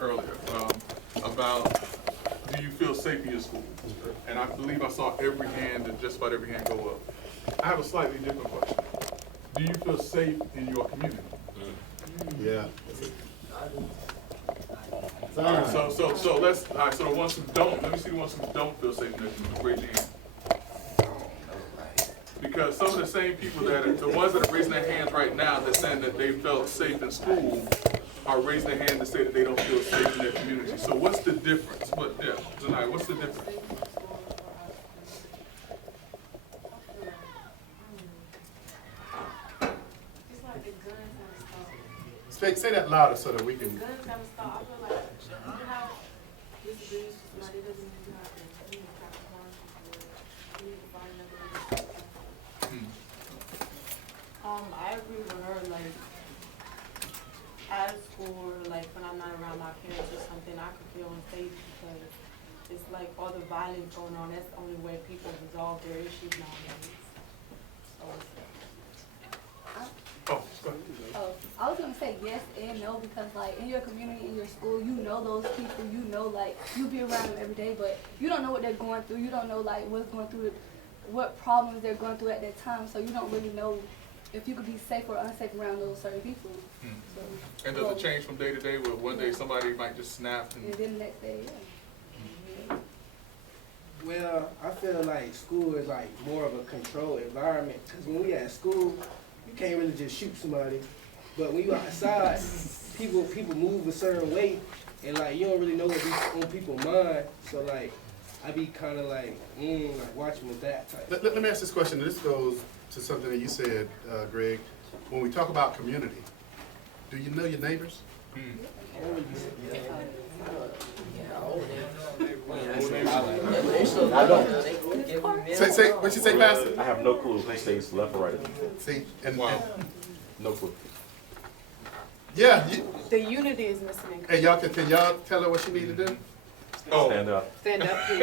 earlier about do you feel safe in your school? And I believe I saw every hand and just about every hand go up. I have a slightly different question. Do you feel safe in your community? Yeah. All right, so let's, all right, so the ones who don't, let me see the ones who don't feel safe in their community. Raise your hand. Because some of the same people that are, the ones that are raising their hands right now that saying that they felt safe in school are raising their hand to say that they don't feel safe in their community. So what's the difference? What, yeah, tonight, what's the difference? It's like the guns and stuff. Say that louder so that we can. Guns and stuff. I feel like you have disagreements with somebody, it doesn't mean you have to, try to harm people. You need to find another way. I agree with her, like, at school, or like when I'm not around my parents or something, I can feel unsafe because it's like all the violence going on. That's the only way people resolve their issues nowadays. So, Oh, go ahead. Oh, I was gonna say yes and no because like in your community, in your school, you know those people, you know like you be around them every day, but you don't know what they're going through. You don't know like what's going through, what problems they're going through at that time. So you don't really know if you could be safe or unsafe around those certain people. So, And does it change from day to day where one day somebody might just snap and and, then the next day, yeah. Well, I feel like school is like more of a controlled environment because when we at school, you can't really just shoot somebody. But when you outside, people move a certain way, and like you don't really know what be on people's mind. So like, I be kind of like watching with that type. Let me ask this question. This goes to something that you said, Greg. When we talk about community, do you know your neighbors? Say what you say, Pastor? I have no clue who stays left or right of me. See, and wow. No clue. yeah. The unity is missing in Hey, y'all can y'all tell her what she need to do? Oh, Stand up. Stand up, please.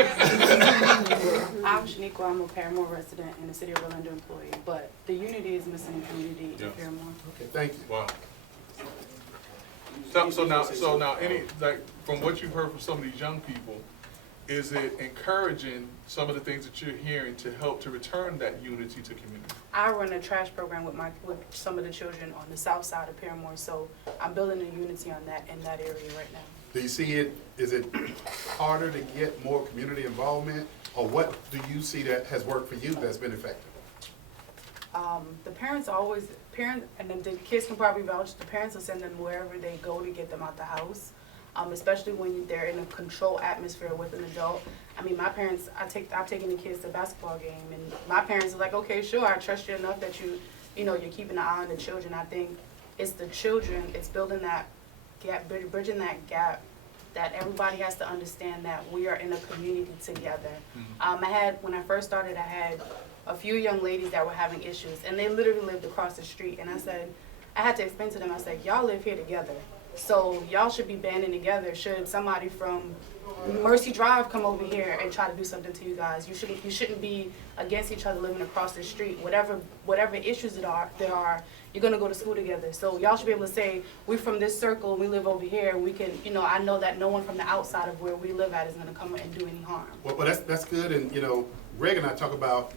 I'm Shaniqua. I'm a Paramore resident and a City of Orlando employee. But the unity is missing in community in Yes. Paramore. Okay, thank you. wow. So now, any, like, from what you've heard from some of these young people, is it encouraging some of the things that you're hearing to help to return that unity to community? I run a trash program with some of the children on the south side of Paramore, so I'm building a unity on that in that area right now. Do you see it? Is it harder to get more community involvement, or what do you see that has worked for you that's been effective? The parents always, and then the kids can probably vouch, the parents will send them wherever they go to get them out the house, especially when they're in a controlled atmosphere with an adult. I mean, my parents, I've taken the kids to a basketball game, and my parents are like, okay, sure, I trust you enough that you're keeping an eye on the children. I think it's the children, it's building that gap, bridging that gap, that everybody has to understand that we are in a community together. When I first started, I had a few young ladies that were having issues, and they literally lived across the street. And I had to explain to them, I said, y'all live here together. So y'all should be banding together. Should somebody from Mercy Drive come over here and try to do something to you guys, you shouldn't be against each other living across the street. Whatever issues there are, you're gonna go to school together. So y'all should be able to say, we're from this circle and we live over here, and we can, I know that no one from the outside of where we live at is gonna come and do any harm. Well, that's good, and Greg and I talk about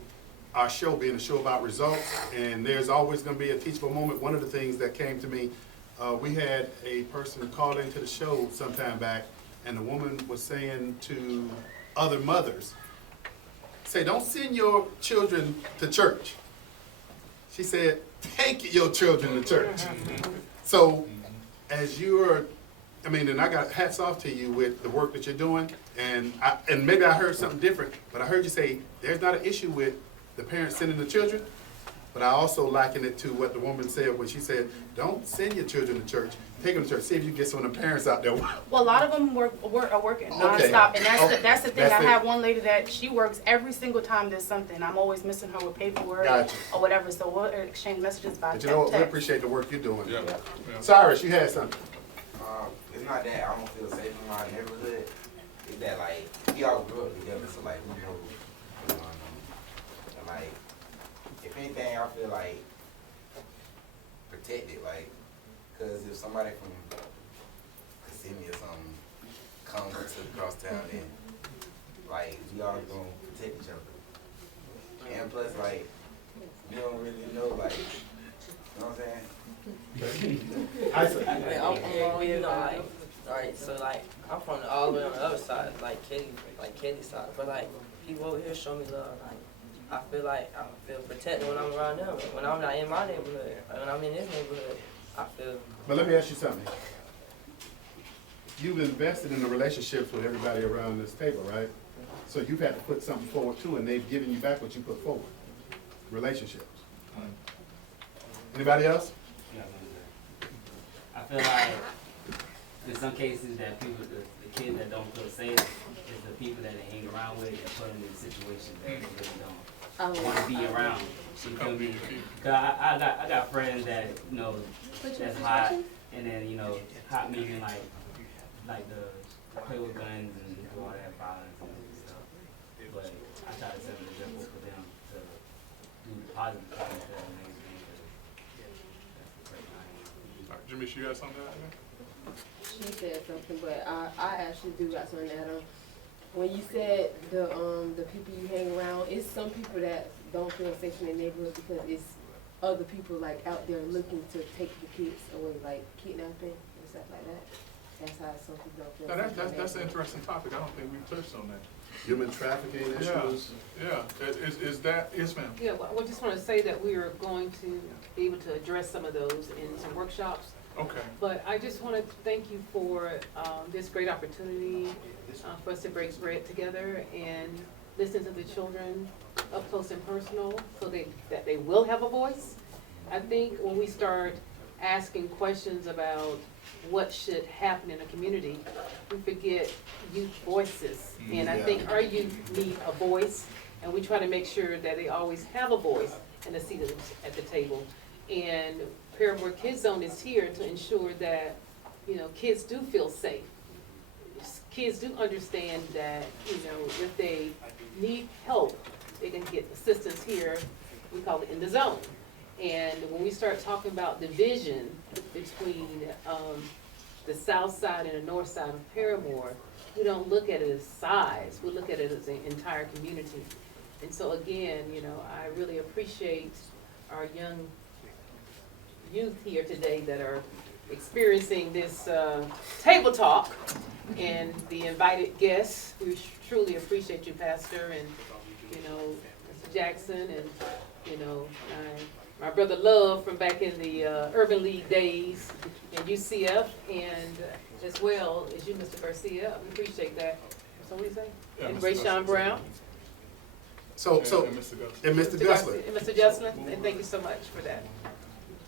our show being a show about results, and there's always going to be a teachable moment. One of the things that came to me, we had a person call into the show some time back, and the woman was saying to other mothers, say, don't send your children to church. She said, take your children to church. So as and I got hats off to you with the work that you're doing, and maybe I heard something different, but I heard you say there's not an issue with the parents sending the children, but I also liken it to what the woman said when she said, don't send your children to church, take them to church, see if you can get some of the parents out there. Well, a lot of them are working Okay. nonstop, and that's the thing. That's I it. have one lady that she works every single time there's something. I'm always missing her with paperwork Gotcha. or whatever, so we'll exchange messages by But you know what, we text. appreciate the work you're doing. Yeah. Cyrus, you had something. It's not that I don't feel safe in my neighborhood. It's that like we all grew up together, so like we know what's going on. And like if anything, I feel like protected, like, cause if somebody from Kissimmee or something took across town, and like we all gonna protect each other. And plus, like you don't really know, like you know what I'm saying. I We like, alright, so like, I'm from all the way on the other side, like Kelly's side, but like, people over here show me love, like, I feel protected when I'm around them, when I'm not in my neighborhood, when I'm in this neighborhood, I feel, But let me ask you something. You've invested in the relationships with everybody around this table, right? So you've had to put something forward too, and they've given you back what you put forward. Relationships. Anybody else? I feel like in some cases that people, the kids that don't feel safe is the people that they hang around with that put them in situations that they really don't want to be around. You feel me? 'Cause I got friends that, you know, that's hot, and then, you know, hot meaning like the play with guns and do all that violence and stuff. But I try to set an example for them to do the positive things that are amazing. All right, Jimmy, you got something to add? She said something, but I actually do got something to add on. When you said the people you hang around, it's some people that don't feel safe in their neighborhood because it's other people like out there looking to take the kids away, like kidnapping and stuff like that. That's how some people don't feel Now, safe in their that's an neighborhood. interesting topic. I don't think we've touched on that. Human trafficking issues. Yeah, is that, yes ma'am? Yeah, well, I just want to say that we are going to be able to address some of those in some workshops. Okay. But I just want to thank you for this great opportunity for us to break bread together and listen to the children up close and personal so that they will have a voice. I think when we start asking questions about what should happen in a community, we forget youth voices. And I think our youth need a voice, and we try to make sure that they always have a voice and a seat at the table. And Paramore Kids Zone is here to ensure that, you know, kids do feel safe. Kids do understand that, you know, if they need help, they can get assistance here. We call it in the zone. And when we start talking about division between the south side and the north side of Paramore, we don't look at it as size. We look at it as an entire community. And so again, you know, I really appreciate our young youth here today that are experiencing this table talk and the invited guests. We truly appreciate you, Pastor, and, you know, Mr. Jackson, and, you know, my brother Love from back in the Urban League days, and UCF, and as well as you, Mr. Garcia. We appreciate that. So what do you say? Yeah, And Mr. Ray Garcia. Sean Brown. So, And Mr. Gus. and Mr. Gusler. And Mr. Jesslyn, and thank you so much for that.